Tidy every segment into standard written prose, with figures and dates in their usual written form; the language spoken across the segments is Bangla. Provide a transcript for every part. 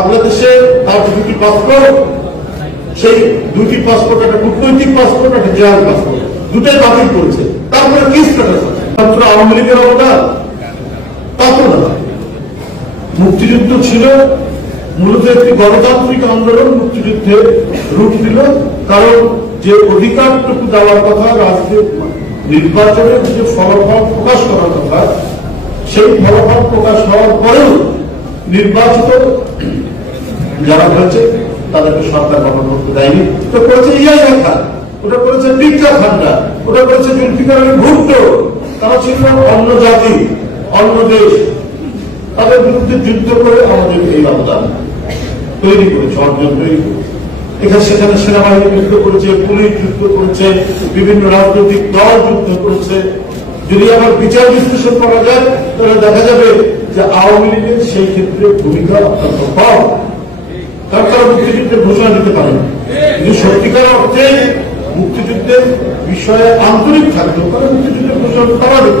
বাংলাদেশে তার দুটি পাসপোর্ট, সেই দুটি পাসপোর্ট একটা কূটনৈতিক পাসপোর্ট, একটা জেনারেল পাসপোর্ট, দুটাই বাতিল করেছে। তারপরে কি স্ট্যাটাস আছে? মাত্র আওয়ামী লীগের অবদান তা তো না। মুক্তিযুদ্ধ ছিল মূলত একটি গণতান্ত্রিক আন্দোলন, মুক্তিযুদ্ধে রূপ দিল। কারণ যে অধিকারটুকু দেওয়ার কথা, রাজনীতি নির্বাচনের যে ফলাফল প্রকাশ করার কথা, সেই ফলাফল প্রকাশ হওয়ার পরেও নির্বাচিত যারা হয়েছে তাদেরকে সরকার গঠন করতে দেয়নি। তো করেছে ইয়াহিয়া খান, ওটা করেছে টিক্কা খানরা, ওটা করেছে জুলফিকার আলী ভুট্টো। তারা ছিল অন্য জাতি, অন্য দেশ, তাদের বিরুদ্ধে যুদ্ধ করে আমাদের এই অবদান তৈরি করেছে, অর্জন তৈরি করেছে। এখানে সেখানে সেনাবাহিনী যুদ্ধ করেছে, পুলিশ যুদ্ধ করেছে, বিভিন্ন রাজনৈতিক দল যুদ্ধ করেছে। যদি আবার বিচার বিশ্লেষণ করা যায় তাহলে দেখা যাবে যে আওয়ামী লীগের সেই ক্ষেত্রে ভূমিকা অত্যন্ত কম, কারণ তারা মুক্তিযুদ্ধের ঘোষণা দিতে পারে। কিন্তু সত্যিকার অর্থে মুক্তিযুদ্ধের বিষয়ে আন্তরিক থাকতো তারা মুক্তিযুদ্ধের ঘোষণা তারা দিত।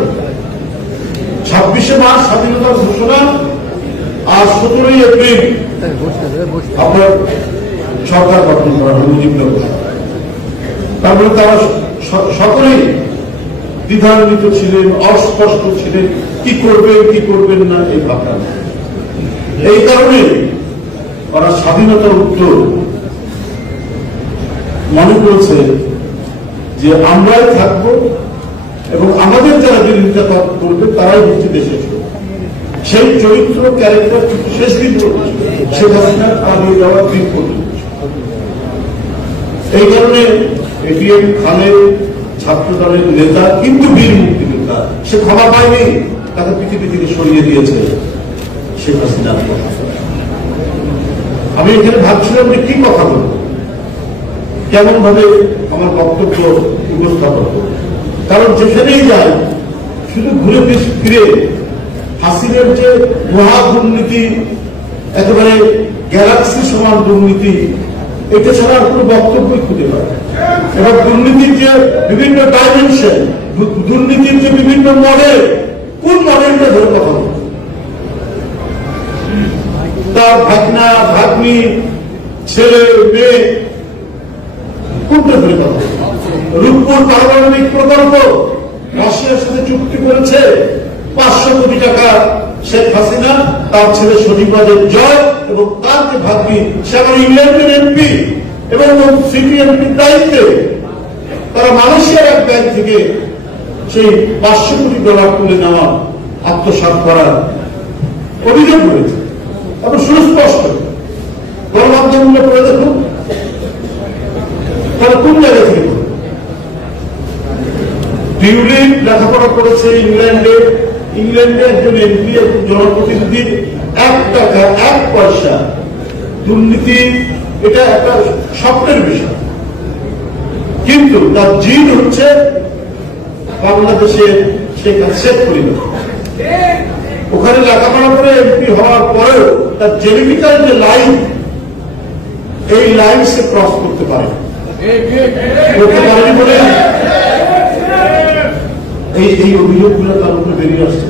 26শে মার্চ স্বাধীনতার ঘোষণা আর 17ই এপ্রিল আপনার সরকার গঠন করা হল মুজিবনগর। তারপরে তারা সকলেই দ্বিধান্বিত ছিলেন, অস্পষ্ট ছিলেন, কি করবেন কি করবেন না এই ভাবনা। এই কারণে ওরা স্বাধীনতার উত্তর মনে করেছে যে আমরাই থাকব এবং আমাদের যারা বিরোধিতা করবে তারাই হচ্ছে দেশে ছিল। সেই চরিত্র ক্যারেক্টার কিন্তু শেষ দিন শেখ হাসিনার পালিয়ে যাওয়ার দিন পর্যন্ত। এই কারণে এটিএম খালের ছাত্র দলের নেতা কিন্তু বীর মুক্তিযোদ্ধা, সে ক্ষমা পায়নি, তাকে পৃথিবী থেকে সরিয়ে দিয়েছে শেখ হাসিনা। আমি এখানে ভাবছিলাম যে কি কথা বলবো, কেমন ভাবে আমার বক্তব্য উপস্থাপন করব। কারণ যেখানেই যায় শুধু ঘুরে ফিরে হাসিনার যে মহা দুর্নীতি, একেবারে গ্যালাক্সি সমান দুর্নীতি, এটা ছাড়া আর কোনো বক্তব্যই খুঁজে পায়। এবার দুর্নীতির যে বিভিন্ন ডাইমেনশন, দুর্নীতির যে বিভিন্ন মডেল, কোন মডেলটা ধরে কথা বলবো? তার ভাগনা ভাগ্নি, ছেলে মেয়ে, কোনটা ধরে কথা বলবো? রূপপুর পারমাণবিক প্রকল্প রাশিয়ার সাথে চুক্তি করেছে 500 কোটি টাকা শেখ হাসিনা, তার ছেলে সজীবাদের জয় এবং তার যে ভাগ্নি সে আমার ইংল্যান্ডের এমপি এবং সিটি এমপির দায়িত্বে, তারা মালয়েশিয়ার এক ব্যাংক থেকে সেই 500 কোটি ডলার তুলে নেওয়া, আত্মসাৎ করার অভিযোগ করেছে। এবং সুস্পষ্ট গণমাধ্যমগুলো পড়ে দেখুন, তারা কোন জায়গা থেকে টিউলিপ লেখাপড়া করেছে ইংল্যান্ডে, ইংল্যান্ডে একজন এমপি, একজন জনপ্রতিনিধির 1 টাকা 1 পয়সা দুর্নীতি, এটা একটা স্বপ্নের বিষয়। কিন্তু তার জিন হচ্ছে বাংলাদেশের শেখ পরিবার। ওখানে লেখাপড়া করে এমপি হওয়ার পরেও তার জেনেটিক্যাল যে লাইন, এই লাইন সে ক্রস করতে পারে বলে এই অভিযোগগুলো তার উপরে বেরিয়ে আসছে।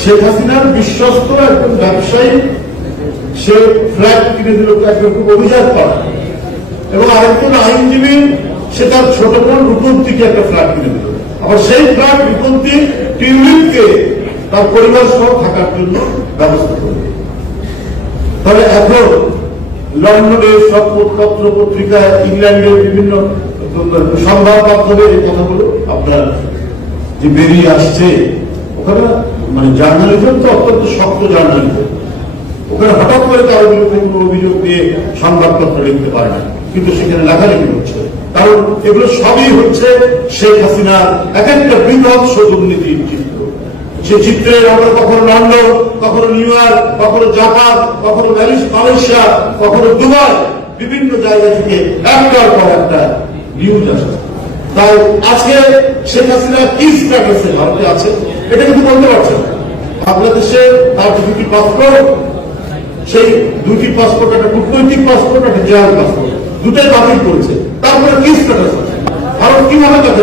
শেখ হাসিনার বিশ্বস্ত একজন ব্যবসায়ী, সে ফ্ল্যাট কিনে দিল একজন খুব অভিজাত পাড়া, এবং আরেকজন আইনজীবী, সে তার ছোট বোন রূপন্তীকে একটা ফ্ল্যাট কিনে দিল। আবার সেই ফ্ল্যাট রূপন্তী টিউলিপকে তার পরিবার সহ থাকার জন্য ব্যবস্থা করবে। তবে এখন লন্ডনের সব পত্র পত্রিকায়, ইংল্যান্ডের বিভিন্ন সংবাদ মাধ্যমে এই কথাগুলো আপনার যে বেরিয়ে আসছে, ওখানে মানে জার্নালিজম তো অত্যন্ত শক্ত জার্নালিজম, ওখানে হঠাৎ করে তার বিরুদ্ধে কোনো অভিযোগ দিয়ে সংবাদপত্র লিখতে পারে না, কিন্তু সেখানে লেখালেখি হচ্ছে। কারণ এগুলো সবই হচ্ছে শেখ হাসিনার এক একটা বিভৎস দুর্নীতির চিত্র। সে চিত্রে আমরা কখনো লন্ডন, কখনো নিউ ইয়র্ক, কখনো জাপান, কখনো মালয়েশিয়া, কখনো দুবাই, বিভিন্ন জায়গা থেকে একটার পর একটা নিউজ আসে। তাই আজকে শেখ হাসিনা কি স্ট্যাটাসে ভারতে আছে এটা কিন্তু বলতে পারছে না। বাংলাদেশে তার দুটি পাসপোর্ট, সেই দুটি পাসপোর্ট একটা কূটনৈতিক পাসপোর্ট, একটা জেনারেল পাসপোর্ট, দুটাই বাতিল করেছে। তারপরে কি স্ট্যাটাস আছে? ভারত কিভাবে তাকে